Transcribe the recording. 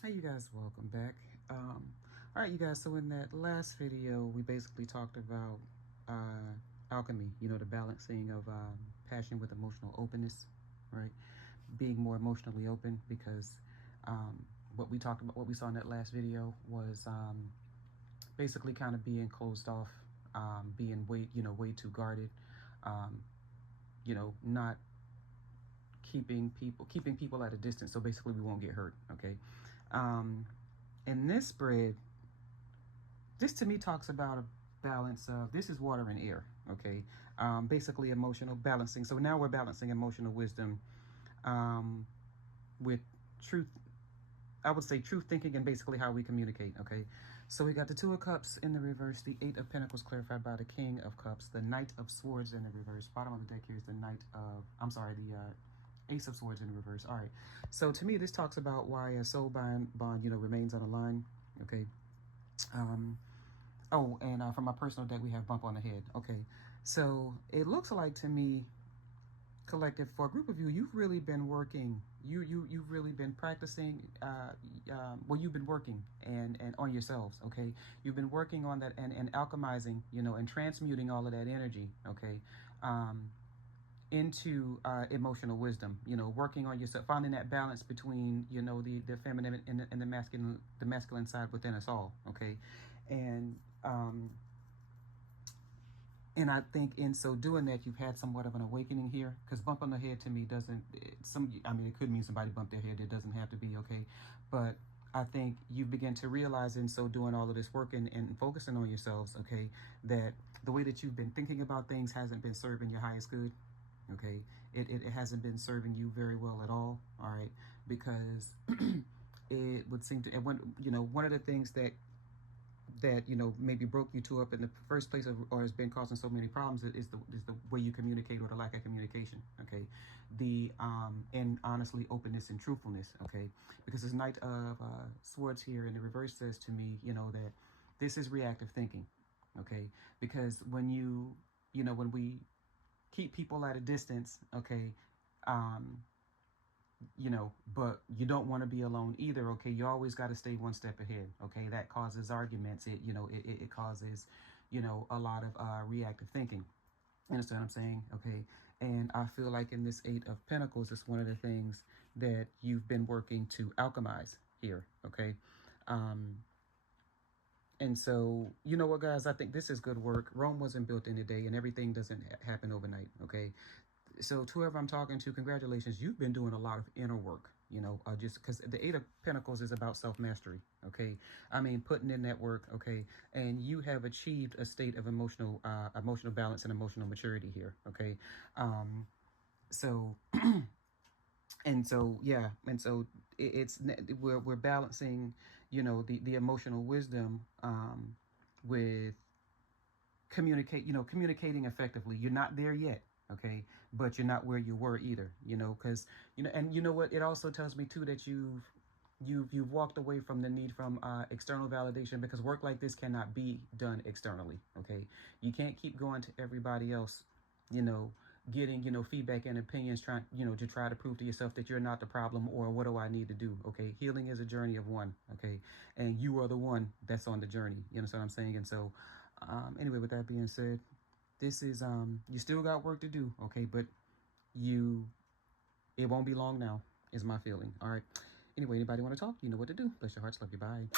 Hey you guys, welcome back. All right, you guys, so in that last video we basically talked about alchemy, the balancing of passion with emotional openness, right? Being more emotionally open, because what we talked about, what we saw in that last video was basically kind of being closed off, being way too guarded, um, not keeping people at a distance, so basically we won't get hurt. Okay. In this spread, this to me talks about a balance of, this is water and air. Okay. Basically emotional balancing. So now we're balancing emotional wisdom with truth. I would say truth thinking and basically how we communicate. Okay. So we got the Two of Cups in the reverse, the Eight of Pentacles clarified by the King of Cups, the Knight of Swords in the reverse. Bottom of the deck here is the the Ace of Swords in the reverse. All right. So to me, this talks about why a soul bond, remains on the line. Okay. Oh, and from my personal deck, we have Bump on the Head. Okay. So it looks like to me, collective, for a group of you, you've really been working. You've really been practicing. You've been working and on yourselves. Okay. You've been working on that and alchemizing, and transmuting all of that energy. Okay. Into emotional wisdom, working on yourself, finding that balance between, the feminine and the masculine side within us all. Okay. And I think in so doing that, you've had somewhat of an awakening here, because bump on the head to me doesn't, it could mean somebody bumped their head. It doesn't have to be. Okay. But I think you begin to realize, in so doing all of this work and focusing on yourselves, okay, that the way that you've been thinking about things hasn't been serving your highest good. Okay. It hasn't been serving you very well at all. All right. Because it would seem to, and one of the things that maybe broke you two up in the first place, or has been causing so many problems, is the way you communicate, or the lack of communication. Okay. The and honestly, openness and truthfulness. Okay. Because this Knight of Swords here in the reverse says to me, that this is reactive thinking. Okay. Because when when we keep people at a distance, okay, but you don't want to be alone either. Okay. You always got to stay one step ahead. Okay. That causes arguments. It causes, a lot of reactive thinking. You understand what I'm saying? Okay. And I feel like in this Eight of Pentacles, it's one of the things that you've been working to alchemize here. Okay. And so, you know what, guys, I think this is good work. Rome wasn't built in a day, and everything doesn't happen overnight. Okay. So to whoever I'm talking to, congratulations. You've been doing a lot of inner work, just because the Eight of Pentacles is about self-mastery. Okay. I mean, putting in that work. Okay. And you have achieved a state of emotional balance and emotional maturity here. Okay. So, and so, yeah. And so we're balancing, the emotional wisdom, with communicating effectively. You're not there yet. Okay. But you're not where you were either, because, and you know what, it also tells me too that you've walked away from the need from external validation, because work like this cannot be done externally. Okay. You can't keep going to everybody else, getting, feedback and opinions, trying, to try to prove to yourself that you're not the problem, or what do I need to do? Okay. Healing is a journey of one. Okay. And you are the one that's on the journey. You know what I'm saying? And so, anyway, with that being said, this is, you still got work to do. Okay. But it won't be long now, is my feeling. All right. Anyway, anybody want to talk? You know what to do. Bless your hearts. Love you. Bye.